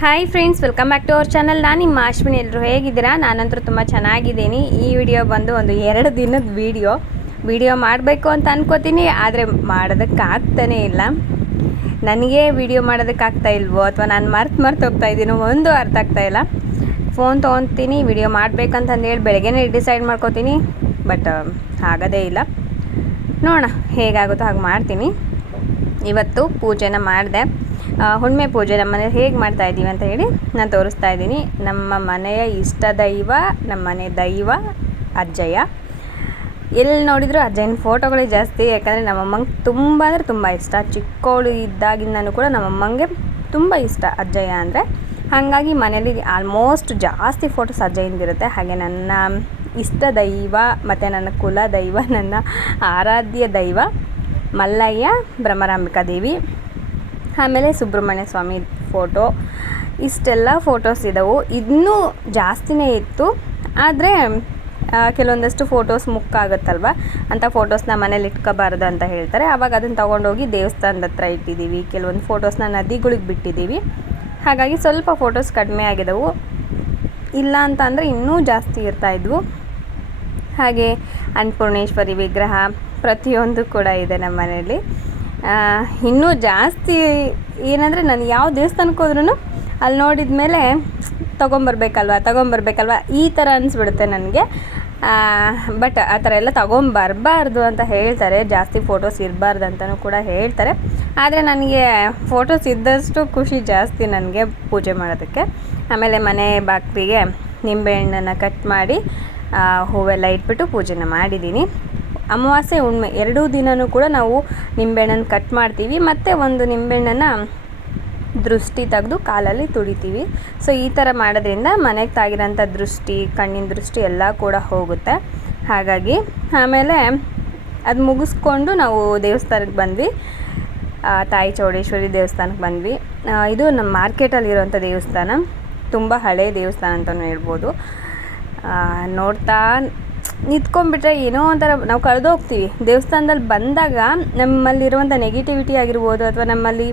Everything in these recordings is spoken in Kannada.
Hi friends welcome back to our channel ನಾನು ನಿಮ್ಮ ಅಶ್ವಿನಿ. ಎಲ್ಲರೂ ಹೇಗಿದ್ದೀರಾ? ನಾನಂತರೂ ತುಂಬ ಚೆನ್ನಾಗಿದ್ದೀನಿ. ಈ ವಿಡಿಯೋ ಬಂದು ಒಂದು ಎರಡು ದಿನದ ವಿಡಿಯೋ ವಿಡಿಯೋ ಮಾಡಬೇಕು ಅಂತ ಅನ್ಕೋತೀನಿ, ಆದರೆ ಮಾಡೋದಕ್ಕಾಗ್ತಾನೇ ಇಲ್ಲ. ನನಗೆ ವಿಡಿಯೋ ಮಾಡೋದಕ್ಕಾಗ್ತಾ ಇಲ್ವೋ? ಅಥವಾ ನಾನು ಮರ್ತು ಮರ್ತು ಹೋಗ್ತಾ ಇದ್ದೀನೋ? ಒಂದು ಅರ್ಥ ಆಗ್ತಾ ಇಲ್ಲ. ಫೋನ್ ತೊಗೊತೀನಿ ವಿಡಿಯೋ ಮಾಡ್ಬೇಕಂತಂದೇಳಿ ಬೆಳಗ್ಗೆನೇ ಡಿಸೈಡ್ ಮಾಡ್ಕೋತೀನಿ ಬಟ್ ಆಗೋದೇ ಇಲ್ಲ. ನೋಡೋಣ, ಹೇಗಾಗುತ್ತೋ ಹಾಗೆ ಮಾಡ್ತೀನಿ. ಇವತ್ತು ಪೂಜೆನ ಮಾಡಿದೆ. ಹುಣ್ಣಿಮೆ ಪೂಜೆ ನಮ್ಮ ಮನೇಲಿ ಹೇಗೆ ಮಾಡ್ತಾ ಇದ್ದೀವಿ ಅಂತ ಹೇಳಿ ನಾನು ತೋರಿಸ್ತಾ ಇದ್ದೀನಿ. ನಮ್ಮ ಮನೆಯ ಇಷ್ಟ ದೈವ, ನಮ್ಮ ಮನೆ ದೈವ ಅಜ್ಜಯ್ಯ. ಎಲ್ಲಿ ನೋಡಿದ್ರು ಅಜ್ಜಯ್ಯನ ಫೋಟೋಗಳೇ ಜಾಸ್ತಿ, ಯಾಕಂದರೆ ನಮ್ಮಮ್ಮಂಗೆ ತುಂಬ ಅಂದರೆ ತುಂಬ ಇಷ್ಟ. ಚಿಕ್ಕವಳು ಇದ್ದಾಗಿಂದನೂ ಕೂಡ ನಮ್ಮಮ್ಮಂಗೆ ತುಂಬ ಇಷ್ಟ ಅಜ್ಜಯ್ಯ ಅಂದರೆ. ಹಾಗಾಗಿ ಮನೇಲಿ ಆಲ್ಮೋಸ್ಟ್ ಜಾಸ್ತಿ ಫೋಟೋಸ್ ಅಜ್ಜಯ್ಯಂದಿರುತ್ತೆ ಹಾಗೆ ನನ್ನ ಇಷ್ಟ ದೈವ, ಮತ್ತು ನನ್ನ ಕುಲ ದೈವ, ನನ್ನ ಆರಾಧ್ಯ ದೈವ. ಮಲ್ಲಯ್ಯ ಭ್ರಮರಾಂಬಿಕಾ ದೇವಿ, ಆಮೇಲೆ ಸುಬ್ರಹ್ಮಣ್ಯ ಸ್ವಾಮಿ ಫೋಟೋ. ಇಷ್ಟೆಲ್ಲ ಫೋಟೋಸ್ ಇದ್ದವು ಇನ್ನೂ ಜಾಸ್ತಿನೇ ಇತ್ತು. ಆದರೆ ಕೆಲವೊಂದಷ್ಟು ಫೋಟೋಸ್ ಮುಕ್ಕಾಗುತ್ತಲ್ವ ಅಂಥ ಫೋಟೋಸ್ನ ಮನೇಲಿ ಇಟ್ಕೋಬಾರ್ದು ಅಂತ ಹೇಳ್ತಾರೆ. ಆವಾಗ ಅದನ್ನು ತೊಗೊಂಡೋಗಿ ದೇವಸ್ಥಾನದ ಹತ್ರ ಇಟ್ಟಿದ್ದೀವಿ ಕೆಲವೊಂದು ಫೋಟೋಸ್ನ ನದಿಗಳಿಗೆ ಬಿಟ್ಟಿದ್ದೀವಿ ಹಾಗಾಗಿ ಸ್ವಲ್ಪ ಫೋಟೋಸ್ ಕಡಿಮೆ ಆಗಿದವು. ಇಲ್ಲ ಅಂತ ಅಂದರೆ ಇನ್ನೂ ಜಾಸ್ತಿ ಇರ್ತಾಯಿದ್ವು ಹಾಗೆ ಅನ್ನಪೂರ್ಣೇಶ್ವರಿ ವಿಗ್ರಹ ಪ್ರತಿಯೊಂದು ಕೂಡ ಇದೆ ನಮ್ಮ ಮನೆಯಲ್ಲಿ. ಇನ್ನೂ ಜಾಸ್ತಿ ಏನಂದರೆ ನಾನು ಯಾವ ದೇವಸ್ಥಾನಕ್ಕೆ ಹೋದ್ರೂ ಅಲ್ಲಿ ನೋಡಿದ ಮೇಲೆ ತೊಗೊಂಬರ್ಬೇಕಲ್ವ ತೊಗೊಂಬರ್ಬೇಕಲ್ವ? ಈ ಥರ ಅನಿಸ್ಬಿಡುತ್ತೆ ನನಗೆ. ಬಟ್ ಆ ಥರ ಎಲ್ಲ ತೊಗೊಂಬರ್ಬಾರ್ದು ಅಂತ ಹೇಳ್ತಾರೆ. ಜಾಸ್ತಿ ಫೋಟೋಸ್ ಇರಬಾರ್ದು ಅಂತಲೂ ಕೂಡ ಹೇಳ್ತಾರೆ. ಆದರೆ ನನಗೆ ಫೋಟೋಸ್ ಇದ್ದಷ್ಟು ಖುಷಿ ಜಾಸ್ತಿ ನನಗೆ ಪೂಜೆ ಮಾಡೋದಕ್ಕೆ. ಆಮೇಲೆ ಮನೆ ಬಾಗಿಲಿಗೆ ನಿಂಬೆಹಣ್ಣನ್ನು ಕಟ್ ಮಾಡಿ ಹೂವೆಲ್ಲ ಇಟ್ಬಿಟ್ಟು ಪೂಜೆನ ಮಾಡಿದ್ದೀನಿ. ಅಮಾವಾಸ್ಯೆ ಹುಣ್ಮೆ, ಎರಡೂ ದಿನವೂ ಕೂಡ ನಾವು ನಿಂಬೆಹಣ್ಣನ್ನು ಕಟ್ ಮಾಡ್ತೀವಿ. ಮತ್ತು ಒಂದು ನಿಂಬೆಹಣ್ಣನ್ನು ದೃಷ್ಟಿ ತೆಗೆದು ಕಾಲಲ್ಲಿ ತುಡಿತೀವಿ ಸೊ ಈ ಥರ ಮಾಡೋದ್ರಿಂದ ಮನೆಗೆ ತಾಗಿರೋಂಥ ದೃಷ್ಟಿ, ಕಣ್ಣಿನ ದೃಷ್ಟಿ ಎಲ್ಲ ಕೂಡ ಹೋಗುತ್ತೆ. ಹಾಗಾಗಿ ಆಮೇಲೆ ಅದು ಮುಗಿಸ್ಕೊಂಡು ನಾವು ದೇವಸ್ಥಾನಕ್ಕೆ ಬಂದ್ವಿ. ತಾಯಿ ಚೌಡೇಶ್ವರಿ ದೇವಸ್ಥಾನಕ್ಕೆ ಬಂದ್ವಿ. ಇದು ನಮ್ಮ ಮಾರ್ಕೆಟಲ್ಲಿರುವಂಥ ದೇವಸ್ಥಾನ. ತುಂಬ ಹಳೆಯ ದೇವಸ್ಥಾನ ಅಂತಲೂ ಹೇಳ್ಬೋದು. ನೋಡ್ತಾ ನಿಂತ್ಕೊಂಡ್ಬಿಟ್ರೆ ಏನೋ ಒಂಥರ, ನಾವು ಕಳೆದೋಗ್ತೀವಿ ದೇವಸ್ಥಾನದಲ್ಲಿ ಬಂದಾಗ ನಮ್ಮಲ್ಲಿರುವಂಥ ನೆಗೆಟಿವಿಟಿ ಆಗಿರ್ಬೋದು ಅಥವಾ ನಮ್ಮಲ್ಲಿ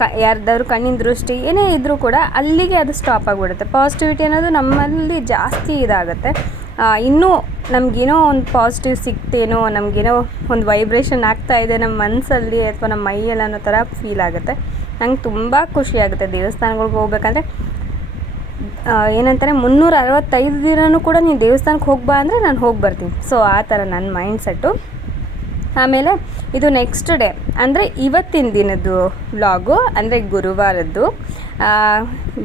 ಕ, ಯಾರ್ದಾದ್ರು ಕಣ್ಣಿನ ದೃಷ್ಟಿ ಏನೇ ಇದ್ದರೂ ಕೂಡ ಅಲ್ಲಿಗೆ ಅದು ಸ್ಟಾಪ್ ಆಗಿಬಿಡುತ್ತೆ. ಪಾಸಿಟಿವಿಟಿ ಅನ್ನೋದು ನಮ್ಮಲ್ಲಿ ಜಾಸ್ತಿ ಇದಾಗುತ್ತೆ. ಇನ್ನೂ ನಮಗೇನೋ ಒಂದು ಪಾಸಿಟಿವ್ ಸಿಕ್ತೇನೋ, ನಮಗೇನೋ ಒಂದು ವೈಬ್ರೇಷನ್ ಆಗ್ತಾ ಇದೆ ನಮ್ಮ ಮನಸ್ಸಲ್ಲಿ ಅಥವಾ ನಮ್ಮ ಮೈಯಲ್ಲಿ ಅನ್ನೋ ಥರ ಫೀಲ್ ಆಗುತ್ತೆ. ನಂಗೆ ತುಂಬ ಖುಷಿಯಾಗುತ್ತೆ ದೇವಸ್ಥಾನಗಳಿಗೆ ಹೋಗ್ಬೇಕಂದ್ರೆ. ಏನಂತಾರೆ ಮುನ್ನೂರ ಅರವತ್ತೈದು ದಿನವೂ ಕೂಡ ನೀನು ದೇವಸ್ಥಾನಕ್ಕೆ ಹೋಗಿ ಬಾ ಅಂದರೆ ನಾನು ಹೋಗಿ ಬರ್ತೀನಿ ಸೊ ಆ ಥರ ನನ್ನ ಮೈಂಡ್ ಸೆಟ್ಟು ಆಮೇಲೆ ಇದು ನೆಕ್ಸ್ಟ್ ಡೇ ಅಂದರೆ ಇವತ್ತಿನ ದಿನದ್ದು ವ್ಲಾಗು ಅಂದರೆ ಗುರುವಾರದ್ದು.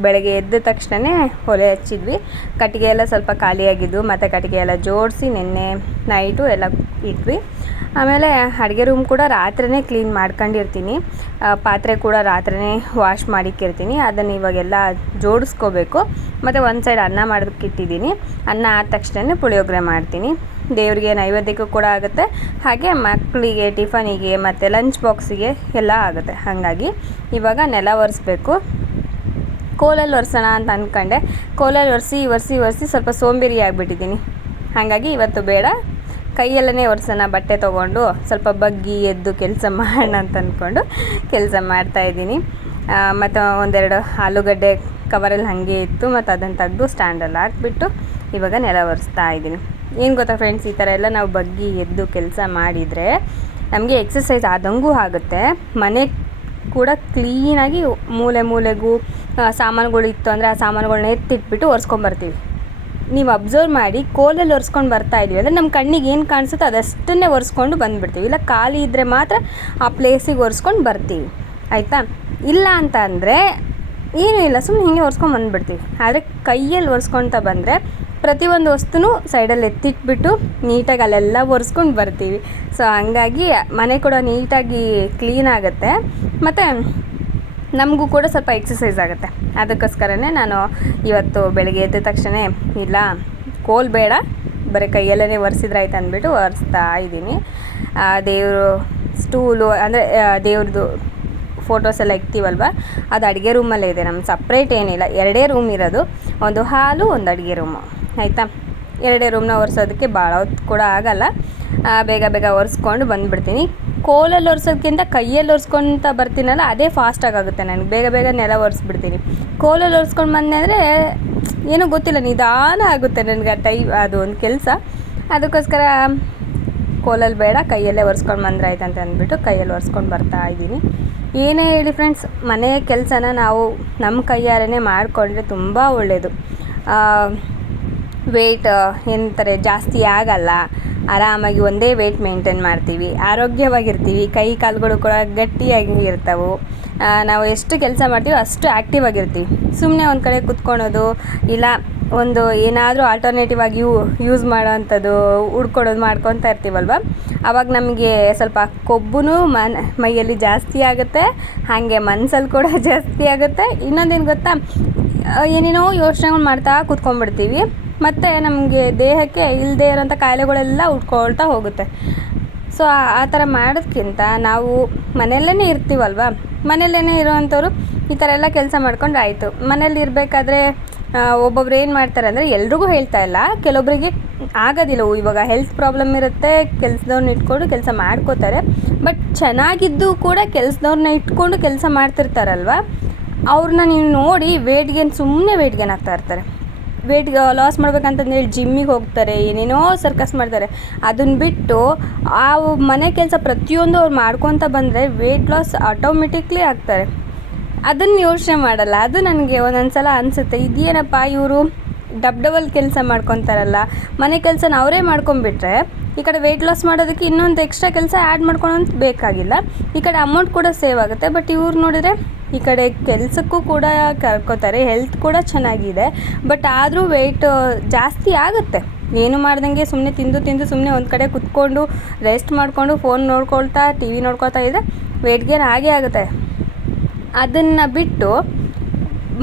ಬೆಳಗ್ಗೆ ಎದ್ದ ತಕ್ಷಣವೇ ಒಲೆ ಹಚ್ಚಿದ್ವಿ. ಕಟ್ಟಿಗೆ ಎಲ್ಲ ಸ್ವಲ್ಪ ಖಾಲಿಯಾಗಿದ್ದು, ಮತ್ತು ಕಟ್ಟಿಗೆ ಎಲ್ಲ ಜೋಡಿಸಿ ನಿನ್ನೆ ನೈಟು ಎಲ್ಲ ಇಟ್ವಿ. ಆಮೇಲೆ ಅಡುಗೆ ರೂಮ್ ಕೂಡ ರಾತ್ರಿನೇ ಕ್ಲೀನ್ ಮಾಡ್ಕೊಂಡಿರ್ತೀನಿ. ಪಾತ್ರೆ ಕೂಡ ರಾತ್ರಿನೇ ವಾಶ್ ಮಾಡಿಕ್ಕಿರ್ತೀನಿ. ಅದನ್ನು ಇವಾಗೆಲ್ಲ ಜೋಡಿಸ್ಕೋಬೇಕು. ಮತ್ತು ಒಂದು ಸೈಡ್ ಅನ್ನ ಮಾಡೋದಕ್ಕೆ ಇಟ್ಟಿದ್ದೀನಿ ಅನ್ನ ಆದ ತಕ್ಷಣವೇ ಪುಳಿಯೋಗರೆ ಮಾಡ್ತೀನಿ. ದೇವರಿಗೆ ನೈವೇದ್ಯಕ್ಕೂ ಕೂಡ ಆಗುತ್ತೆ. ಹಾಗೆ ಮಕ್ಕಳಿಗೆ ಟಿಫನಿಗೆ ಮತ್ತು ಲಂಚ್ ಬಾಕ್ಸಿಗೆ ಎಲ್ಲ ಆಗುತ್ತೆ. ಹಾಗಾಗಿ ಇವಾಗ ನೆಲ ಒರೆಸ್ಬೇಕು. ಕೋಲಲ್ಲಿ ಒರೆಸೋಣ ಅಂತ ಅಂದ್ಕೊಂಡೆ ಕೋಲಲ್ಲಿ ಒರೆಸಿ ಒರೆಸಿ ಒರೆಸಿ ಸ್ವಲ್ಪ ಸೋಂಬೇರಿ ಆಗಿಬಿಟ್ಟಿದ್ದೀನಿ. ಹಾಗಾಗಿ ಇವತ್ತು ಬೇಡ. ಕೈಯಲ್ಲೇ ಒರೆಸೋಣ, ಬಟ್ಟೆ ತೊಗೊಂಡು. ಸ್ವಲ್ಪ ಬಗ್ಗಿ, ಎದ್ದು ಕೆಲಸ ಮಾಡೋಣ ಅಂತ ಅಂದ್ಕೊಂಡು ಕೆಲಸ ಮಾಡ್ತಾಯಿದ್ದೀನಿ ಮತ್ತು ಒಂದೆರಡು ಆಲೂಗಡ್ಡೆ ಕವರಲ್ಲಿ ಹಾಗೆ ಇತ್ತು. ಮತ್ತು ಅದನ್ನು ತೆಗೆದು ಸ್ಟ್ಯಾಂಡಲ್ಲಿ ಹಾಕ್ಬಿಟ್ಟು ಇವಾಗ ನೆಲ ಒರೆಸ್ತಾ ಇದ್ದೀನಿ. ಏನು ಗೊತ್ತಾ ಫ್ರೆಂಡ್ಸ್ ಈ ಥರ ಎಲ್ಲ ನಾವು ಬಗ್ಗಿ ಎದ್ದು ಕೆಲಸ ಮಾಡಿದರೆ ನಮಗೆ ಎಕ್ಸಸೈಸ್ ಆದಂಗೂ ಆಗುತ್ತೆ. ಮನೆ ಕೂಡ ಕ್ಲೀನಾಗಿ ಮೂಲೆ ಮೂಲೆಗೂ ಸಾಮಾನುಗಳು ಇತ್ತು ಅಂದರೆ ಆ ಸಾಮಾನುಗಳನ್ನ ಎತ್ತಿಟ್ಬಿಟ್ಟು ಒರೆಸ್ಕೊಂಬರ್ತೀವಿ ನೀವು ಅಬ್ಸರ್ವ್ ಮಾಡಿ ಕೋಲಲ್ಲಿ ಒರೆಸ್ಕೊಂಡು ಬರ್ತಾ ಇದೀವಿ. ಅಂದರೆ ನಮ್ಮ ಕಣ್ಣಿಗೆ ಏನು ಕಾಣಿಸುತ್ತೋ ಅದಷ್ಟನ್ನೇ ಒರೆಸ್ಕೊಂಡು ಬಂದುಬಿಡ್ತೀವಿ. ಇಲ್ಲ ಖಾಲಿ ಇದ್ದರೆ ಮಾತ್ರ ಆ ಪ್ಲೇಸಿಗೆ ಒರೆಸ್ಕೊಂಡು ಬರ್ತೀವಿ. ಆಯಿತಾ? ಇಲ್ಲ ಅಂತ ಅಂದರೆ ಏನೂ ಇಲ್ಲ ಸುಮ್ಮನೆ ಹೀಗೆ ಒರೆಸ್ಕೊಂಡು ಬಂದುಬಿಡ್ತೀವಿ. ಆದರೆ ಕೈಯಲ್ಲಿ ಒರೆಸ್ಕೊಳ್ತಾ ಬಂದರೆ ಪ್ರತಿಯೊಂದು ವಸ್ತುನೂ ಸೈಡಲ್ಲಿ ಎತ್ತಿಟ್ಬಿಟ್ಟು ನೀಟಾಗಿ ಅಲ್ಲೆಲ್ಲ ಒರೆಸ್ಕೊಂಡು ಬರ್ತೀವಿ. ಸೊ ಹಂಗಾಗಿ ಮನೆ ಕೂಡ ನೀಟಾಗಿ ಕ್ಲೀನ್ ಆಗುತ್ತೆ. ಮತ್ತು ನಮಗೂ ಕೂಡ ಸ್ವಲ್ಪ ಎಕ್ಸಸೈಸ್ ಆಗುತ್ತೆ. ಅದಕ್ಕೋಸ್ಕರನೇ ನಾನು ಇವತ್ತು ಬೆಳಗ್ಗೆ ಎದ್ದ ತಕ್ಷಣ ಇಲ್ಲ ಕೋಲ್ ಬೇಡ ಬರೀ ಕೈಯಲ್ಲೇ ಒರೆಸಿದ್ರೆ ಆಯ್ತು ಅಂದ್ಬಿಟ್ಟು ಒರೆಸ್ತಾ ಇದ್ದೀನಿ. ದೇವರು ಸ್ಟೂಲು ಅಂದರೆ ದೇವ್ರದ್ದು ಫೋಟೋಸ್ ಎಲ್ಲ ಇಕ್ತೀವಲ್ವ? ಅದು ಅಡುಗೆ ರೂಮಲ್ಲೇ ಇದೆ ನಮ್ಮ ಸಪ್ರೇಟ್ ಏನಿಲ್ಲ. ಎರಡೇ ರೂಮ್ ಇರೋದು. ಒಂದು ಹಾಲು, ಒಂದು ಅಡುಗೆ ರೂಮು ಆಯಿತಾ? ಎರಡೇ ರೂಮ್ನ ಒರೆಸೋದಕ್ಕೆ ಭಾಳ ಹೊತ್ತು ಕೂಡ ಆಗಲ್ಲ. ಬೇಗ ಬೇಗ ಒರೆಸ್ಕೊಂಡು ಬಂದುಬಿಡ್ತೀನಿ. ಕೋಲಲ್ಲಿ ಒರೆಸೋದಕ್ಕಿಂತ ಕೈಯಲ್ಲಿ ಒರೆಸ್ಕೊಂತ ಬರ್ತೀನಲ್ಲ, ಅದೇ ಫಾಸ್ಟಾಗಿ ಆಗುತ್ತೆ ನನಗೆ. ಬೇಗ ಬೇಗ ನೆಲ ಒರೆಸ್ಬಿಡ್ತೀನಿ. ಕೋಲಲ್ಲಿ ಒರೆಸ್ಕೊಂಡು ಬಂದೆ ಅಂದರೆ ಏನೂ ಗೊತ್ತಿಲ್ಲ, ನಿಧಾನ ಆಗುತ್ತೆ ನನಗೆ ಆ ಟೈ, ಅದು ಒಂದು ಕೆಲಸ. ಅದಕ್ಕೋಸ್ಕರ ಕೋಲಲ್ಲಿ ಬೇಡ, ಕೈಯಲ್ಲೇ ಒರೆಸ್ಕೊಂಡು ಬಂದ್ರೆ ಆಯ್ತು ಅಂತ ಅಂದ್ಬಿಟ್ಟು ಕೈಯಲ್ಲಿ ಒರೆಸ್ಕೊಂಡು ಬರ್ತಾ ಇದ್ದೀನಿ. ಏನೇ ಹೇಳಿ ಫ್ರೆಂಡ್ಸ್ ಮನೆ ಕೆಲಸನ ನಾವು ನಮ್ಮ ಕೈಯಾರೇ ಮಾಡಿಕೊಂಡ್ರೆ ತುಂಬ ಒಳ್ಳೆಯದು ವೆಯ್ಟ್ ಏನಂತಾರೆ, ಜಾಸ್ತಿ ಆಗಲ್ಲ. ಆರಾಮಾಗಿ ಒಂದೇ ವೆಯ್ಟ್ ಮೇಂಟೈನ್ ಮಾಡ್ತೀವಿ. ಆರೋಗ್ಯವಾಗಿರ್ತೀವಿ. ಕೈ ಕಾಲುಗಳು ಕೂಡ ಗಟ್ಟಿಯಾಗಿ ಇರ್ತವೆ. ನಾವು ಎಷ್ಟು ಕೆಲಸ ಮಾಡ್ತೀವೋ ಅಷ್ಟು ಆ್ಯಕ್ಟಿವ್ ಆಗಿರ್ತೀವಿ. ಸುಮ್ಮನೆ ಒಂದು ಕಡೆ ಕುತ್ಕೊಳೋದು, ಇಲ್ಲ ಒಂದು ಏನಾದರೂ ಆಲ್ಟರ್ನೇಟಿವ್ ಆಗಿ ಯೂ ಯೂಸ್ ಮಾಡೋವಂಥದ್ದು ಹುಡ್ಕೊಡೋದು ಮಾಡ್ಕೊತಾ ಇರ್ತೀವಲ್ವ? ಆವಾಗ ನಮಗೆ ಸ್ವಲ್ಪ ಕೊಬ್ಬು ಮನ್, ಮೈಯಲ್ಲಿ ಜಾಸ್ತಿ ಆಗುತ್ತೆ. ಹಾಗೆ ಮನಸ್ಸಲ್ಲಿ ಕೂಡ ಜಾಸ್ತಿ ಆಗುತ್ತೆ. ಇನ್ನೊಂದೇನು ಗೊತ್ತಾ? ಏನೇನೋ ಯೋಚನೆಗಳು ಮಾಡ್ತಾ ಕೂತ್ಕೊಂಡ್ಬಿಡ್ತೀವಿ. ಮತ್ತು ನಮಗೆ ದೇಹಕ್ಕೆ ಇಲ್ಲದೇ ಇರೋಂಥ ಕಾಯಿಲೆಗಳೆಲ್ಲ ಉಟ್ಕೊಳ್ತಾ ಹೋಗುತ್ತೆ. ಸೊ ಆ ಥರ ಮಾಡೋದ್ಕಿಂತ ನಾವು ಮನೆಯಲ್ಲೇ ಇರ್ತೀವಲ್ವ? ಮನೆಯಲ್ಲೇ ಇರೋವಂಥವ್ರು ಈ ಥರ ಎಲ್ಲ ಕೆಲಸ ಮಾಡ್ಕೊಂಡು ಆಯಿತು. ಮನೇಲಿ ಇರಬೇಕಾದ್ರೆ ಒಬ್ಬೊಬ್ರು ಏನು ಮಾಡ್ತಾರೆ ಅಂದರೆ ಎಲ್ರಿಗೂ ಹೇಳ್ತಾ ಇಲ್ಲ. ಕೆಲವೊಬ್ಬರಿಗೆ ಆಗೋದಿಲ್ಲ. ಇವಾಗ ಹೆಲ್ತ್ ಪ್ರಾಬ್ಲಮ್ ಇರುತ್ತೆ ಕೆಲಸದವ್ರನ್ನ ಇಟ್ಕೊಂಡು ಕೆಲಸ ಮಾಡ್ಕೋತಾರೆ. ಬಟ್ ಚೆನ್ನಾಗಿದ್ದು ಕೂಡ ಕೆಲಸದವ್ರನ್ನ ಇಟ್ಕೊಂಡು ಕೆಲಸ ಮಾಡ್ತಿರ್ತಾರಲ್ವ? ಅವ್ರನ್ನ ನೀವು ನೋಡಿ ವೇಟ್ಗೇನು ಸುಮ್ಮನೆ ವೇಟ್ಗೇನಾಗ್ತಾ ಇರ್ತಾರೆ. ವೇಟ್ ಲಾಸ್ ಮಾಡ್ಬೇಕಂತಂದೇಳಿ ಜಿಮ್ಮಿಗೆ ಹೋಗ್ತಾರೆ, ಏನೇನೋ ಸರ್ಕಸ್ ಮಾಡ್ತಾರೆ. ಅದನ್ನ ಬಿಟ್ಟು ಆ ಮನೆ ಕೆಲಸ ಪ್ರತಿಯೊಂದು ಅವ್ರು ಮಾಡ್ಕೊತ ಬಂದರೆ ವೇಟ್ ಲಾಸ್ ಆಟೋಮೆಟಿಕ್ಲಿ ಆಗ್ತಾರೆ. ಅದನ್ನು ಯೋಚನೆ ಮಾಡಲ್ಲ. ಅದು ನನಗೆ ಒಂದೊಂದು ಸಲ ಅನಿಸುತ್ತೆ. ಇದೇನಪ್ಪ ಇವರು ಡಬ್ ಡಬಲ್ ಕೆಲಸ ಮಾಡ್ಕೊತಾರಲ್ಲ, ಮನೆ ಕೆಲಸನ ಅವರೇ ಮಾಡ್ಕೊಂಬಿಟ್ರೆ ಈ ಕಡೆ ವೆಯ್ಟ್ ಲಾಸ್ ಮಾಡೋದಕ್ಕೆ ಇನ್ನೊಂದು ಎಕ್ಸ್ಟ್ರಾ ಕೆಲಸ ಆ್ಯಡ್ ಮಾಡ್ಕೊಳೋಂತ ಬೇಕಾಗಿಲ್ಲ. ಈ ಕಡೆ ಅಮೌಂಟ್ ಕೂಡ ಸೇವ್ ಆಗುತ್ತೆ ಬಟ್ ಇವ್ರು ನೋಡಿದರೆ ಈ ಕಡೆ ಕೆಲಸಕ್ಕೂ ಕೂಡ ಕರ್ಕೋತಾರೆ ಹೆಲ್ತ್ ಕೂಡ ಚೆನ್ನಾಗಿದೆ ಬಟ್ ಆದರೂ ವೆಯ್ಟ್ ಜಾಸ್ತಿ ಆಗುತ್ತೆ. ಏನು ಮಾಡ್ದಂಗೆ ಸುಮ್ಮನೆ ತಿಂದು ತಿಂದು ಸುಮ್ಮನೆ ಒಂದು ಕಡೆ ಕುತ್ಕೊಂಡು ರೆಸ್ಟ್ ಮಾಡಿಕೊಂಡು ಫೋನ್ ನೋಡ್ಕೊಳ್ತಾ ಟಿ ವಿ ನೋಡ್ಕೊಳ್ತಾ ಇದ್ದರೆ ವೆಯ್ಟ್ ಗೇನ್ ಆಗೇ ಆಗುತ್ತೆ. ಅದನ್ನು ಬಿಟ್ಟು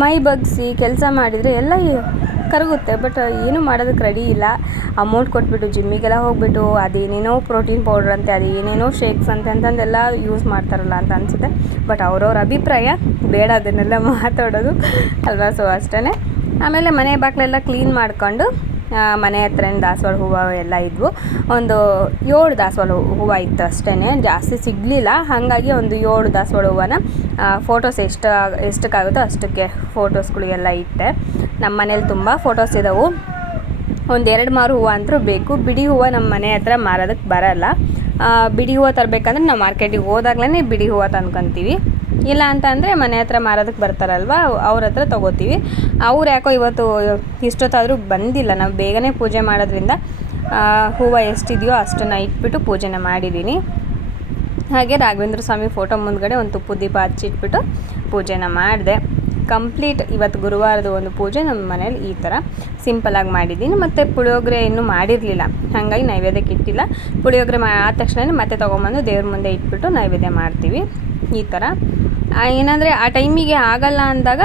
ಮೈ ಬಗ್ಸಿ ಕೆಲಸ ಮಾಡಿದರೆ ಎಲ್ಲ ಕರಗುತ್ತೆ ಬಟ್ ಏನು ಮಾಡೋದಕ್ಕೆ ರೆಡಿ ಇಲ್ಲ. ಅಮೌಂಟ್ ಕೊಟ್ಬಿಟ್ಟು ಜಿಮ್ಮಿಗೆಲ್ಲ ಹೋಗ್ಬಿಟ್ಟು, ಅದೇನೇನೋ ಪ್ರೋಟೀನ್ ಪೌಡ್ರ್ ಅಂತೆ ಅದು ಏನೇನೋ ಶೇಕ್ಸ್ ಅಂತೆ ಅಂತಂದೆಲ್ಲ ಯೂಸ್ ಮಾಡ್ತಾರಲ್ಲ ಅಂತ ಅನಿಸುತ್ತೆ. ಬಟ್ ಅವ್ರವ್ರ ಅಭಿಪ್ರಾಯ ಬೇಡ, ಅದನ್ನೆಲ್ಲ ಮಾತಾಡೋದು ಅಲ್ವಾ? ಸೊ ಅಷ್ಟೇ ಆಮೇಲೆ ಮನೆ ಬಾಗಿಲೆಲ್ಲ ಕ್ಲೀನ್ ಮಾಡ್ಕೊಂಡು ಮನೆ ಹತ್ರನೇ ದಾಸವಾಳ ಹೂವು ಎಲ್ಲ ಇದ್ವು. ಒಂದು ಏಳು ದಾಸವಾಳ ಹೂವು ಇತ್ತು ಅಷ್ಟೇ ಜಾಸ್ತಿ ಸಿಗಲಿಲ್ಲ. ಹಾಗಾಗಿ ಒಂದು ಏಳು ದಾಸವಾಳ ಹೂವನ್ನ ಫೋಟೋಸ್ ಎಷ್ಟು, ಎಷ್ಟಕ್ಕಾಗುತ್ತೋ ಅಷ್ಟಕ್ಕೆ ಫೋಟೋಸ್ಗಳಿಗೆಲ್ಲ ಇಟ್ಟೆ. ನಮ್ಮ ಮನೇಲಿ ತುಂಬ ಫೋಟೋಸ್ ಇದ್ದಾವೆ ಒಂದು ಎರಡು ಮಾರು ಹೂವು ಅಂತೂ ಬೇಕು. ಬಿಡಿ ಹೂವು ನಮ್ಮ ಮನೆ ಹತ್ರ ಮಾರೋದಕ್ಕೆ ಬರಲ್ಲ. ಬಿಡಿ ಹೂವು ತರಬೇಕಂದ್ರೆ ನಾವು ಮಾರ್ಕೆಟಿಗೆ ಹೋದಾಗ್ಲೇ ಬಿಡಿ ಹೂವು ತಂದ್ಕೊತೀವಿ. ಇಲ್ಲ ಅಂತ ಅಂದರೆ ಮನೆ ಹತ್ರ ಮಾರೋದಕ್ಕೆ ಬರ್ತಾರಲ್ವ, ಅವ್ರ ಹತ್ರ ತೊಗೋತೀವಿ. ಅವ್ರು ಯಾಕೋ ಇವತ್ತು ಇಷ್ಟೊತ್ತಾದರೂ ಬಂದಿಲ್ಲ. ನಾವು ಬೇಗನೆ ಪೂಜೆ ಮಾಡೋದ್ರಿಂದ ಹೂವು ಎಷ್ಟಿದೆಯೋ ಅಷ್ಟನ್ನು ಇಟ್ಬಿಟ್ಟು ಪೂಜೆನ ಮಾಡಿದ್ದೀನಿ ಹಾಗೆ ರಾಘವೇಂದ್ರ ಸ್ವಾಮಿ ಫೋಟೋ ಮುಂದ್ಗಡೆ ಒಂದು ತುಪ್ಪು ದೀಪ ಹಚ್ಚಿಟ್ಬಿಟ್ಟು ಪೂಜೆನ ಮಾಡಿದೆ. ಕಂಪ್ಲೀಟ್ ಇವತ್ತು ಗುರುವಾರದ ಒಂದು ಪೂಜೆ ನಮ್ಮ ಮನೇಲಿ ಈ ಥರ ಸಿಂಪಲಾಗಿ ಮಾಡಿದ್ದೀನಿ. ಮತ್ತು ಪುಳಿಯೋಗರೆ ಇನ್ನೂ ಮಾಡಿರಲಿಲ್ಲ. ಹಾಗಾಗಿ ನೈವೇದ್ಯಕ್ಕೆ ಇಟ್ಟಿಲ್ಲ ಪುಳಿಯೋಗರೆ ಮಾ ಆದ ತಕ್ಷಣ ಮತ್ತೆ ತೊಗೊಂಬಂದು ದೇವ್ರ ಮುಂದೆ ಇಟ್ಬಿಟ್ಟು ನೈವೇದ್ಯ ಮಾಡ್ತೀವಿ. ಈ ಥರ. ಏನಂದರೆ ಆ ಟೈಮಿಗೆ ಆಗಲ್ಲ ಅಂದಾಗ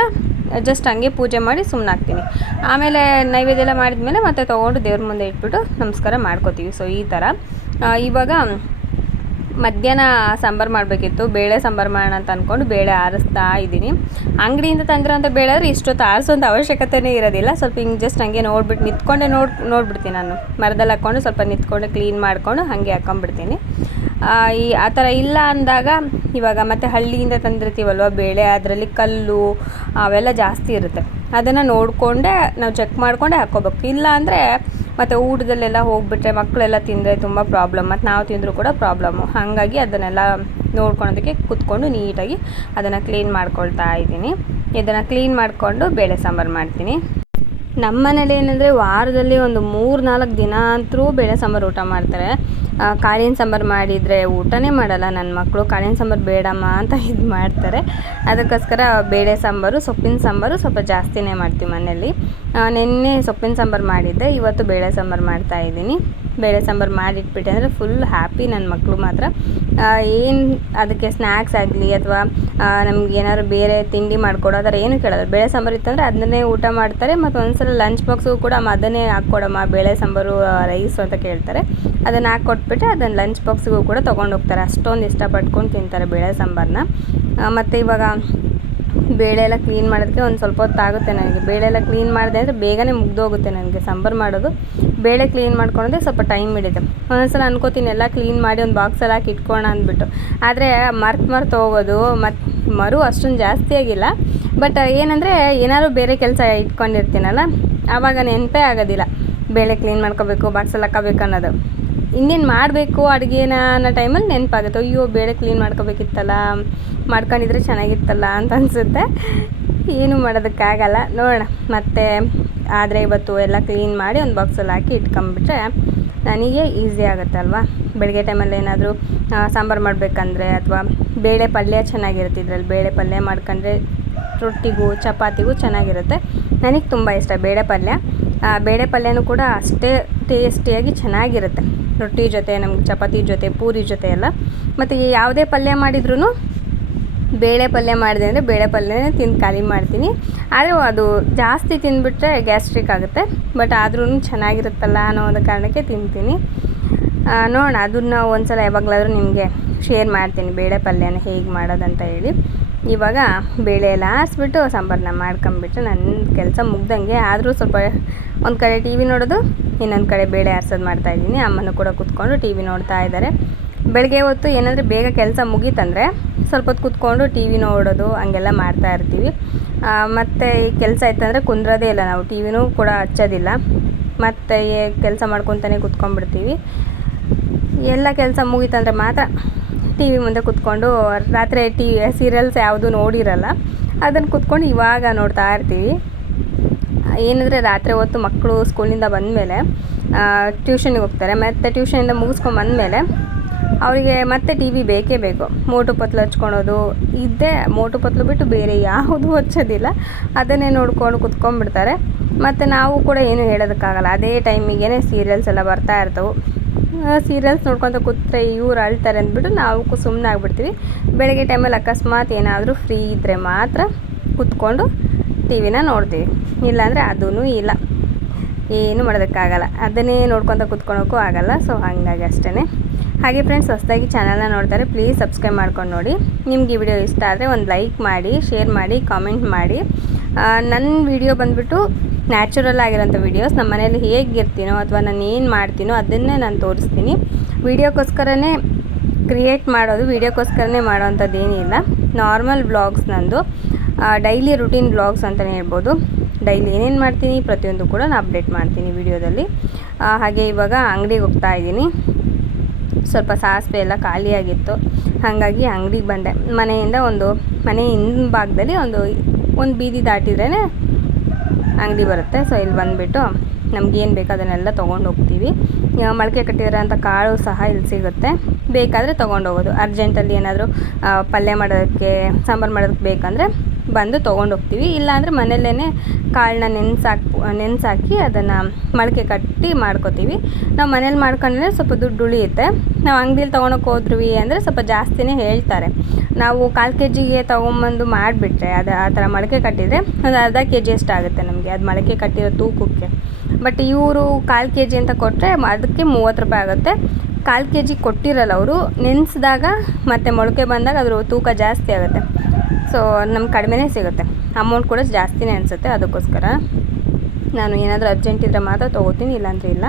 ಜಸ್ಟ್ ಹಂಗೆ ಪೂಜೆ ಮಾಡಿ ಸುಮ್ಮನಾಗ್ತೀನಿ ಆಮೇಲೆ ನೈವೇದ್ಯ ಎಲ್ಲ ಮಾಡಿದ್ಮೇಲೆ ಮತ್ತೆ ತೊಗೊಂಡು ದೇವ್ರ ಮುಂದೆ ಇಟ್ಬಿಟ್ಟು ನಮಸ್ಕಾರ ಮಾಡ್ಕೋತೀವಿ. ಸೊ ಈ ಥರ. ಇವಾಗ ಮಧ್ಯಾಹ್ನ ಸಾಂಬಾರು ಮಾಡಬೇಕಿತ್ತು ಬೇಳೆ ಸಾಂಬಾರು ಮಾಡೋಣ ಅಂತ ಅಂದ್ಕೊಂಡು ಬೇಳೆ ಆರಿಸ್ತಾ ಇದ್ದೀನಿ. ಅಂಗಡಿಯಿಂದ ತಂದಿರೋಂಥ ಬೇಳೆ ಆದರೆ ಇಷ್ಟೊತ್ತು ಆರಿಸೋಂಥ ಅವಶ್ಯಕತೆನೇ ಇರೋದಿಲ್ಲ. ಸ್ವಲ್ಪ ಹಿಂಗೆ ಜಸ್ಟ್ ಹಂಗೆ ನೋಡ್ಬಿಟ್ಟು ನಿಂತ್ಕೊಂಡೆ ನೋಡಿ ನೋಡ್ಬಿಡ್ತೀನಿ ನಾನು. ಮರದಲ್ಲಿ ಹಾಕ್ಕೊಂಡು ಸ್ವಲ್ಪ ನಿಂತ್ಕೊಂಡು ಕ್ಲೀನ್ ಮಾಡಿಕೊಂಡು ಹಾಗೆ ಹಾಕ್ಕೊಂಬಿಡ್ತೀನಿ ಆ, ಈ ಆ ಥರ ಇಲ್ಲ ಅಂದಾಗ ಇವಾಗ ಮತ್ತು ಹಳ್ಳಿಯಿಂದ ತಂದಿರ್ತೀವಲ್ವ ಬೇಳೆ ಅದರಲ್ಲಿ ಕಲ್ಲು ಅವೆಲ್ಲ ಜಾಸ್ತಿ ಇರುತ್ತೆ. ಅದನ್ನು ನೋಡಿಕೊಂಡೆ ನಾವು ಚೆಕ್ ಮಾಡಿಕೊಂಡೆ ಹಾಕ್ಕೋಬೇಕು. ಇಲ್ಲ ಅಂದರೆ ಮತ್ತು ಊಟದಲ್ಲೆಲ್ಲ ಹೋಗಿಬಿಟ್ರೆ ಮಕ್ಕಳೆಲ್ಲ ತಿಂದರೆ ತುಂಬ ಪ್ರಾಬ್ಲಮ್ ಮತ್ತು ನಾವು ತಿಂದರೂ ಕೂಡ ಪ್ರಾಬ್ಲಮ್ಮು ಹಾಗಾಗಿ ಅದನ್ನೆಲ್ಲ ನೋಡ್ಕೊಳೋದಕ್ಕೆ ಕೂತ್ಕೊಂಡು ನೀಟಾಗಿ ಅದನ್ನು ಕ್ಲೀನ್ ಮಾಡ್ಕೊಳ್ತಾ ಇದ್ದೀನಿ. ಇದನ್ನು ಕ್ಲೀನ್ ಮಾಡಿಕೊಂಡು ಬೇಳೆ ಸಾಂಬಾರು ಮಾಡ್ತೀನಿ. ನಮ್ಮ ಮನೇಲಿ ಏನಂದರೆ ವಾರದಲ್ಲಿ ಒಂದು ಮೂರು ನಾಲ್ಕು ದಿನ ಅಂತೂ ಬೇಳೆ ಸಾಂಬಾರು ಊಟ ಮಾಡ್ತಾರೆ. ಕಾಳಿನ ಸಾಂಬಾರು ಮಾಡಿದರೆ ಊಟನೇ ಮಾಡಲ್ಲ ನನ್ನ ಮಕ್ಕಳು ಕಾಳಿನ ಸಾಂಬಾರು ಬೇಡಮ್ಮ ಅಂತ ಇದು ಮಾಡ್ತಾರೆ. ಅದಕ್ಕೋಸ್ಕರ ಬೇಳೆ ಸಾಂಬಾರು, ಸೊಪ್ಪಿನ ಸಾಂಬಾರು ಸ್ವಲ್ಪ ಜಾಸ್ತಿನೇ ಮಾಡ್ತೀವಿ ಮನೆಯಲ್ಲಿ ನಿನ್ನೆ ಸೊಪ್ಪಿನ ಸಾಂಬಾರು ಮಾಡಿದ್ದೆ, ಇವತ್ತು ಬೇಳೆ ಸಾಂಬಾರು ಮಾಡ್ತಾ ಇದ್ದೀನಿ. ಬೇಳೆ ಸಾಂಬಾರು ಮಾಡಿಟ್ಬಿಟ್ಟೆ. ಅಂದರೆ ಫುಲ್ ಹ್ಯಾಪಿ ನನ್ನ ಮಕ್ಕಳು ಮಾತ್ರ. ಏನು ಅದಕ್ಕೆ ಸ್ನ್ಯಾಕ್ಸ್ ಆಗಲಿ ಅಥವಾ ನಮ್ಗೆ ಏನಾದ್ರು ಬೇರೆ ತಿಂಡಿ ಮಾಡಿಕೊಡೋ ಥರ ಏನು ಕೇಳೋದು ಬೇಳೆ ಸಾಂಬಾರು ಇತ್ತಂದರೆ ಅದನ್ನೇ ಊಟ ಮಾಡ್ತಾರೆ ಮತ್ತು ಒಂದ್ಸಲ ಲಂಚ್ ಬಾಕ್ಸು ಕೂಡ ಅದನ್ನೇ ಹಾಕ್ಕೊಡಮ್ಮ, ಬೇಳೆ ಸಾಂಬಾರು ರೈಸು ಅಂತ ಕೇಳ್ತಾರೆ. ಅದನ್ನು ಹಾಕ್ಕೊಟ್ಬಿಟ್ಟು ಅದನ್ನು ಲಂಚ್ ಬಾಕ್ಸಿಗೂ ಕೂಡ ತೊಗೊಂಡು ಹೋಗ್ತಾರೆ. ಅಷ್ಟೊಂದು ಇಷ್ಟಪಟ್ಕೊಂಡು ತಿಂತಾರೆ ಬೇಳೆ ಸಾಂಬಾರನ್ನ ಮತ್ತು ಇವಾಗ ಬೇಳೆ ಎಲ್ಲ ಕ್ಲೀನ್ ಮಾಡೋದಕ್ಕೆ ಒಂದು ಸ್ವಲ್ಪ ಹೊತ್ತು ಆಗುತ್ತೆ ನನಗೆ. ಬೇಳೆ ಎಲ್ಲ ಕ್ಲೀನ್ ಮಾಡಿದೆ ಅಂದರೆ ಬೇಗನೆ ಮುಗ್ದೋಗುತ್ತೆ ನನಗೆ ಸಾಂಬಾರು ಮಾಡೋದು. ಬೇಳೆ ಕ್ಲೀನ್ ಮಾಡ್ಕೊಳೋದೇ ಸ್ವಲ್ಪ ಟೈಮ್ ಹಿಡಿಯುತ್ತೆ. ಒಂದೊಂದ್ಸಲ ಅನ್ಕೋತೀನಿ, ಎಲ್ಲ ಕ್ಲೀನ್ ಮಾಡಿ ಒಂದು ಬಾಕ್ಸಲ್ಲಿ ಹಾಕಿ ಇಟ್ಕೋಣ ಅಂದ್ಬಿಟ್ಟು. ಆದರೆ ಮರ್ತು ಮರ್ತು ಹೋಗೋದು ಮತ್ತು ಮರು ಅಷ್ಟೊಂದು ಜಾಸ್ತಿ ಆಗಿಲ್ಲ. ಬಟ್ ಏನಂದರೆ ಏನಾದರೂ ಬೇರೆ ಕೆಲಸ ಇಟ್ಕೊಂಡಿರ್ತೀನಲ್ಲ ಆವಾಗ ನೆನಪೇ ಆಗೋದಿಲ್ಲ. ಬೇಳೆ ಕ್ಲೀನ್ ಮಾಡ್ಕೋಬೇಕು ಬಾಕ್ಸಲ್ಲಿ ಹಾಕೋಬೇಕು ಅನ್ನೋದು. ಇನ್ನೇನು ಮಾಡಬೇಕು ಅಡುಗೆನ ಅನ್ನೋ ಟೈಮಲ್ಲಿ ನೆನಪಾಗುತ್ತೆ. ಅಯ್ಯೋ, ಬೇಳೆ ಕ್ಲೀನ್ ಮಾಡ್ಕೋಬೇಕಿತ್ತಲ್ಲ, ಮಾಡ್ಕೊಂಡಿದ್ರೆ ಚೆನ್ನಾಗಿತ್ತಲ್ಲ ಅಂತ ಅನಿಸುತ್ತೆ. ಏನು ಮಾಡೋದಕ್ಕಾಗಲ್ಲ. ನೋಡೋಣ. ಮತ್ತೆ ಆದರೆ ಇವತ್ತು ಎಲ್ಲ ಕ್ಲೀನ್ ಮಾಡಿ ಒಂದು ಬಾಕ್ಸಲ್ಲಿ ಹಾಕಿ ಇಟ್ಕೊಂಬಿಟ್ರೆ ನನಗೆ ಈಸಿ ಆಗುತ್ತೆ ಅಲ್ವಾ? ಬೆಳಗ್ಗೆ ಟೈಮಲ್ಲಿ ಏನಾದರೂ ಸಾಂಬಾರು ಮಾಡಬೇಕಂದ್ರೆ ಅಥವಾ ಬೇಳೆ ಪಲ್ಯ ಚೆನ್ನಾಗಿರುತ್ತೆ ಇದರಲ್ಲಿ. ಬೇಳೆ ಪಲ್ಯ ಮಾಡ್ಕೊಂಡ್ರೆ ರೊಟ್ಟಿಗೂ, ಚಪಾತಿಗೂ ಚೆನ್ನಾಗಿರುತ್ತೆ. ನನಗೆ ತುಂಬ ಇಷ್ಟ ಬೇಳೆ ಪಲ್ಯ. ಬೇಳೆ ಪಲ್ಯನೂ ಕೂಡ ಅಷ್ಟೇ ಟೇಸ್ಟಿಯಾಗಿ ಚೆನ್ನಾಗಿರುತ್ತೆ. ರೊಟ್ಟಿ ಜೊತೆ, ನಮ್ಗೆ ಚಪಾತಿ ಜೊತೆ, ಪೂರಿ ಜೊತೆ ಎಲ್ಲ. ಮತ್ತು ಯಾವುದೇ ಪಲ್ಯ ಮಾಡಿದ್ರೂ ಬೇಳೆ ಪಲ್ಯ ಮಾಡಿದೆ ಅಂದರೆ ಬೇಳೆ ಪಲ್ಯನೇ ತಿಂದು ಖಾಲಿ ಮಾಡ್ತೀನಿ. ಆದರೆ ಅದು ಜಾಸ್ತಿ ತಿಂದುಬಿಟ್ರೆ ಗ್ಯಾಸ್ಟ್ರಿಕ್ ಆಗುತ್ತೆ. ಬಟ್ ಆದ್ರೂ ಚೆನ್ನಾಗಿರುತ್ತಲ್ಲ ಅನ್ನೋ ಒಂದು ಕಾರಣಕ್ಕೆ ತಿಂತೀನಿ. ನೋಡೋಣ, ಅದನ್ನ ಒಂದು ಸಲ ಯಾವಾಗಲಾದರೂ ನಿಮಗೆ ಶೇರ್ ಮಾಡ್ತೀನಿ ಬೇಳೆ ಪಲ್ಯನ ಹೇಗೆ ಮಾಡೋದಂತ ಹೇಳಿ. ಇವಾಗ ಬೇಳೆ ಎಲ್ಲ ಹಾಸ್ಬಿಟ್ಟು ಸಾಂಬಾರನ್ನ ಮಾಡ್ಕೊಂಬಿಟ್ರೆ ನನ್ನ ಕೆಲಸ ಮುಗ್ದಂಗೆ ಆದರೂ ಸ್ವಲ್ಪ ಒಂದು ಕಡೆ ಟಿ ವಿ ನೋಡೋದು, ಇನ್ನೊಂದು ಕಡೆ ಬೇಳೆ ಆರ್ಸೋದು ಮಾಡ್ತಾಯಿದ್ದೀನಿ ಅಮ್ಮನೂ ಕೂಡ ಕೂತ್ಕೊಂಡು ಟಿ ವಿ ನೋಡ್ತಾ ಇದ್ದಾರೆ. ಬೆಳಗ್ಗೆ ಹೊತ್ತು ಏನಾದರೂ ಬೇಗ ಕೆಲಸ ಮುಗೀತಂದರೆ ಸ್ವಲ್ಪ ಹೊತ್ತು ಕೂತ್ಕೊಂಡು ಟಿ ವಿ ನೋಡೋದು, ಹಂಗೆಲ್ಲ ಮಾಡ್ತಾ ಇರ್ತೀವಿ. ಮತ್ತು ಈ ಕೆಲಸ ಇತ್ತಂದರೆ ಕುಂದ್ರೋದೇ ಇಲ್ಲ ನಾವು. ಟಿ ವಿನೂ ಕೂಡ ಹಚ್ಚೋದಿಲ್ಲ. ಮತ್ತು ಕೆಲಸ ಮಾಡ್ಕೊತಾನೆ ಕೂತ್ಕೊಂಡ್ಬಿಡ್ತೀವಿ. ಎಲ್ಲ ಕೆಲಸ ಮುಗೀತಂದರೆ ಮಾತ್ರ ಟಿ ವಿ ಮುಂದೆ ಕೂತ್ಕೊಂಡು, ರಾತ್ರಿ ಟಿ, ಸೀರಿಯಲ್ಸ್ ಯಾವುದು ನೋಡಿರಲ್ಲ, ಅದನ್ನು ಕೂತ್ಕೊಂಡು ಇವಾಗ ನೋಡ್ತಾ ಇರ್ತೀವಿ. ಏನಂದರೆ ರಾತ್ರಿ ಹೊತ್ತು ಮಕ್ಕಳು ಸ್ಕೂಲಿಂದ ಬಂದಮೇಲೆ ಟ್ಯೂಷನಿಗೆ ಹೋಗ್ತಾರೆ. ಮತ್ತು ಟ್ಯೂಷನಿಂದ ಮುಗಿಸ್ಕೊಂಡು ಬಂದಮೇಲೆ ಅವರಿಗೆ ಮತ್ತೆ ಟಿ ವಿ ಬೇಕೇ ಬೇಕು. ಮೋಟು ಪತ್ಲು ಹಚ್ಕೊಳೋದು, ಇದ್ದೇ ಮೋಟು ಪತ್ಲು ಬಿಟ್ಟು ಬೇರೆ ಯಾವುದೂ ಹಚ್ಚೋದಿಲ್ಲ. ಅದನ್ನೇ ನೋಡ್ಕೊಂಡು ಕುತ್ಕೊಂಡ್ಬಿಡ್ತಾರೆ. ಮತ್ತು ನಾವು ಕೂಡ ಏನು ಹೇಳೋದಕ್ಕಾಗಲ್ಲ. ಅದೇ ಟೈಮಿಗೆ ಸೀರಿಯಲ್ಸ್ ಎಲ್ಲ ಬರ್ತಾ ಇರ್ತವೆ. ಸೀರಿಯಲ್ಸ್ ನೋಡ್ಕೊತ ಕೂತ್ರೆ ಇವ್ರು ಅಳ್ತಾರೆ ಅಂದ್ಬಿಟ್ಟು ನಾವು ಸುಮ್ಮನೆ ಆಗ್ಬಿಡ್ತೀವಿ. ಬೆಳಗ್ಗೆ ಟೈಮಲ್ಲಿ ಅಕಸ್ಮಾತ್ ಏನಾದರೂ ಫ್ರೀ ಇದ್ದರೆ ಮಾತ್ರ ಕುತ್ಕೊಂಡು ಟಿ ವಿನ ನೋಡ್ತೀವಿ. ಇಲ್ಲಾಂದರೆ ಅದೂ ಇಲ್ಲ. ಏನು ಮಾಡೋದಕ್ಕಾಗಲ್ಲ. ಅದನ್ನೇ ನೋಡ್ಕೊತ ಕೂತ್ಕೊಳೋಕ್ಕೂ ಆಗಲ್ಲ. ಸೊ, ಹಾಗಾಗಿ ಅಷ್ಟೇ ಹಾಗೆ ಫ್ರೆಂಡ್ಸ್ ಹೊಸದಾಗಿ ಚಾನಲ್ನ ನೋಡ್ತಾರೆ ಪ್ಲೀಸ್ ಸಬ್ಸ್ಕ್ರೈಬ್ ಮಾಡ್ಕೊಂಡು ನೋಡಿ. ನಿಮ್ಗೆ ಈ ವಿಡಿಯೋ ಇಷ್ಟ ಆದರೆ ಒಂದು ಲೈಕ್ ಮಾಡಿ ಶೇರ್ ಮಾಡಿ ಕಾಮೆಂಟ್ ಮಾಡಿ. ನನ್ನ ವಿಡಿಯೋ ಬಂದುಬಿಟ್ಟು ನ್ಯಾಚುರಲ್ ಆಗಿರೋಂಥ ವೀಡಿಯೋಸ್ ನಮ್ಮ ಮನೇಲಿ ಹೇಗಿರ್ತೀನೋ ಅಥವಾ ನಾನು ಏನು ಮಾಡ್ತೀನೋ ಅದನ್ನೇ ನಾನು ತೋರಿಸ್ತೀನಿ. ವಿಡಿಯೋಕ್ಕೋಸ್ಕರನೇ ಕ್ರಿಯೇಟ್ ಮಾಡೋದು ವಿಡಿಯೋಕ್ಕೋಸ್ಕರನೇ ಮಾಡೋವಂಥದ್ದು ಏನಿಲ್ಲ. ನಾರ್ಮಲ್ ಬ್ಲಾಗ್ಸ್ ನಂದು. ಡೈಲಿ ರುಟೀನ್ ಬ್ಲಾಗ್ಸ್ ಅಂತಲೇ ಹೇಳ್ಬೋದು. ಡೈಲಿ ಏನೇನು ಮಾಡ್ತೀನಿ ಪ್ರತಿಯೊಂದು ಕೂಡ ನಾನು ಅಪ್ಡೇಟ್ ಮಾಡ್ತೀನಿ ವಿಡಿಯೋದಲ್ಲಿ ಹಾಗೆ ಇವಾಗ ಅಂಗಡಿಗೆ ಹೋಗ್ತಾ ಇದ್ದೀನಿ. ಸ್ವಲ್ಪ ಸಾಸಿವೆ ಎಲ್ಲ ಖಾಲಿಯಾಗಿತ್ತು ಹಾಗಾಗಿ ಅಂಗ್ಡಿಗೆ ಬಂದೆ. ಮನೆಯಿಂದ ಒಂದು, ಮನೆ ಹಿಂಭಾಗದಲ್ಲಿ ಒಂದು ಒಂದು ಬೀದಿ ದಾಟಿದ್ರೇ ಅಂಗಡಿ ಬರುತ್ತೆ. ಸೊ ಇಲ್ಲಿ ಬಂದುಬಿಟ್ಟು ನಮಗೇನು ಬೇಕೋ ಅದನ್ನೆಲ್ಲ ತೊಗೊಂಡು ಹೋಗ್ತೀವಿ. ಮೊಳಕೆ ಕಟ್ಟಿರೋಂಥ ಕಾಳು ಸಹ ಇಲ್ಲಿ ಸಿಗುತ್ತೆ. ಬೇಕಾದರೆ ತೊಗೊಂಡು ಹೋಗೋದು. ಅರ್ಜೆಂಟಲ್ಲಿ ಏನಾದರೂ ಪಲ್ಯ ಮಾಡೋದಕ್ಕೆ, ಸಾಂಬಾರು ಮಾಡೋದಕ್ಕೆ ಬೇಕಂದರೆ ಬಂದು ತೊಗೊಂಡು ಹೋಗ್ತೀವಿ ಇಲ್ಲಾಂದರೆ ಮನೆಯಲ್ಲೇ ಕಾಳನ್ನ ನೆನೆಸಾಕಿ ನೆನ್ಸಾಕಿ ಅದನ್ನು ಮೊಳಕೆ ಕಟ್ಟಿ ಮಾಡ್ಕೋತೀವಿ. ನಾವು ಮನೇಲಿ ಮಾಡ್ಕೊಂಡ್ರೆ ಸ್ವಲ್ಪ ದುಡ್ಡು ಉಳಿಯುತ್ತೆ. ನಾವು ಅಂಗಡಿಲಿ ತೊಗೊಳಕ್ಕೆ ಹೋದ್ವಿ ಅಂದರೆ ಸ್ವಲ್ಪ ಜಾಸ್ತಿನೇ ಹೇಳ್ತಾರೆ. ನಾವು ಕಾಲು ಕೆ ಜಿಗೆ ತೊಗೊಂಬಂದು ಮಾಡಿಬಿಟ್ರೆ ಅದು, ಆ ಥರ ಮೊಳಕೆ ಕಟ್ಟಿದರೆ ಒಂದು ಅರ್ಧ ಕೆ ಜಿ ಆಗುತ್ತೆ ನಮಗೆ, ಅದು ಮೊಳಕೆ ಕಟ್ಟಿರೋ ತೂಕಕ್ಕೆ. ಬಟ್ ಇವರು ಕಾಲು ಕೆ ಜಿ ಅಂತ ಕೊಟ್ಟರೆ ಅದಕ್ಕೆ ಮೂವತ್ತು ರೂಪಾಯಿ ಆಗುತ್ತೆ. ಕಾಲು ಕೆ ಜಿ ಕೊಟ್ಟಿರಲ್ಲ ಅವರು, ನೆನೆಸಿದಾಗ ಮತ್ತು ಮೊಳಕೆ ಬಂದಾಗ ಅದ್ರ ತೂಕ ಜಾಸ್ತಿ ಆಗುತ್ತೆ. ಸೊ ನಮ್ಗೆ ಕಡಿಮೆನೇ ಸಿಗುತ್ತೆ. ಅಮೌಂಟ್ ಕೂಡ ಜಾಸ್ತಿನೇ ಅನಿಸುತ್ತೆ ಅದಕ್ಕೋಸ್ಕರ. ನಾನು ಏನಾದರೂ ಅರ್ಜೆಂಟ್ ಇದ್ದರೆ ಮಾತ್ರ ತೊಗೋತೀನಿ, ಇಲ್ಲಾಂದ್ರೆ ಇಲ್ಲ.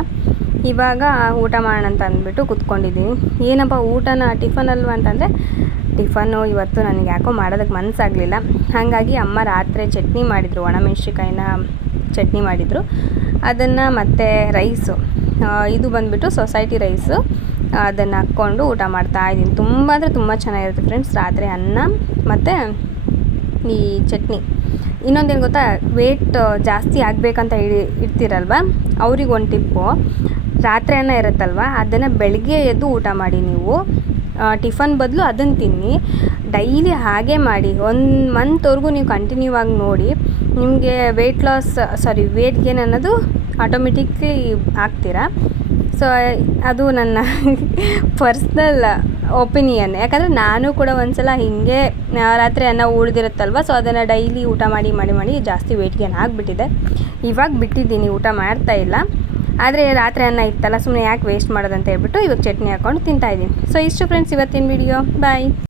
ಇವಾಗ ಊಟ ಮಾಡೋಣ ಅಂತ ಅಂದ್ಬಿಟ್ಟು ಕುತ್ಕೊಂಡಿದ್ದೀನಿ. ಏನಪ್ಪ, ಊಟನ ಟಿಫನ್ ಅಲ್ವಾ ಅಂತಂದರೆ, ಟಿಫನ್ನು ಇವತ್ತು ನನಗೆ ಯಾಕೋ ಮಾಡೋದಕ್ಕೆ ಮನಸ್ಸಾಗಲಿಲ್ಲ ಹಾಗಾಗಿ ಅಮ್ಮ ರಾತ್ರಿ ಚಟ್ನಿ ಮಾಡಿದರು ಒಣಮೆಣ್ಸಿಕಾಯಿನ ಚಟ್ನಿ ಮಾಡಿದರು. ಅದನ್ನು ಮತ್ತು ರೈಸು ಇದು ಬಂದುಬಿಟ್ಟು ಸೊಸೈಟಿ ರೈಸು ಅದನ್ನು ಹಾಕ್ಕೊಂಡು ಊಟ ಮಾಡ್ತಾ ಇದ್ದೀನಿ. ತುಂಬ ಅಂದರೆ ತುಂಬ ಚೆನ್ನಾಗಿರುತ್ತೆ ಫ್ರೆಂಡ್ಸ್ ರಾತ್ರಿ ಅನ್ನ ಮತ್ತು ಈ ಚಟ್ನಿ. ಇನ್ನೊಂದೇನು ಗೊತ್ತಾ? ವೇಟ್ ಜಾಸ್ತಿ ಆಗಬೇಕಂತ ಇಡಿ, ಇಡ್ತೀರಲ್ವ? ಅವ್ರಿಗೆ ಒಂದು ಟಿಪ್ಪು ರಾತ್ರಿ ಅನ್ನ ಇರುತ್ತಲ್ವ? ಅದನ್ನು ಬೆಳಗ್ಗೆ ಎದ್ದು ಊಟ ಮಾಡಿ ನೀವು. ಟಿಫನ್ ಬದಲು ಅದನ್ನು ತಿನ್ನಿ. ಡೈಲಿ ಹಾಗೆ ಮಾಡಿ. ಒಂದು ಮಂತ್ವರೆಗೂ ನೀವು ಕಂಟಿನ್ಯೂ ಆಗಿ ನೋಡಿ. ನಿಮಗೆ weight loss sorry weight gain ಅನ್ನೋದು ಆಟೋಮೆಟಿಕ್ಲಿ ಆಗ್ತೀರಾ? ಸೊ ಅದು ನನ್ನ ಪರ್ಸ್ನಲ್ ಒಪಿನಿಯನ್ ಯಾಕಂದರೆ ನಾನು ಕೂಡ ಒಂದು ಸಲ ಹೀಗೆ ರಾತ್ರಿ ಅನ್ನ ಉಳಿದಿರುತ್ತಲ್ವ ಸೊ ಅದನ್ನು ಡೈಲಿ ಊಟ ಮಾಡಿ ಮಾಡಿ ಮಾಡಿ ಜಾಸ್ತಿ ವೆಯ್ಟ್ ಗೇನ್ ಆಗಿಬಿಟ್ಟಿದೆ. ಇವಾಗ ಬಿಟ್ಟಿದ್ದೀನಿ, ಊಟ ಮಾಡ್ತಾ ಇಲ್ಲ. ಆದರೆ ರಾತ್ರಿ ಅನ್ನ ಇತ್ತಲ್ಲ ಸುಮ್ಮನೆ ಯಾಕೆ ವೇಸ್ಟ್ ಮಾಡೋದಂತ ಹೇಳ್ಬಿಟ್ಟು ಇವಾಗ ಚಟ್ನಿ ಹಾಕ್ಕೊಂಡು ತಿಂತಾಯಿದ್ದೀನಿ ಸೊ ಇಷ್ಟು ಫ್ರೆಂಡ್ಸ್ ಇವತ್ತಿನ ವಿಡಿಯೋ ಬಾಯ್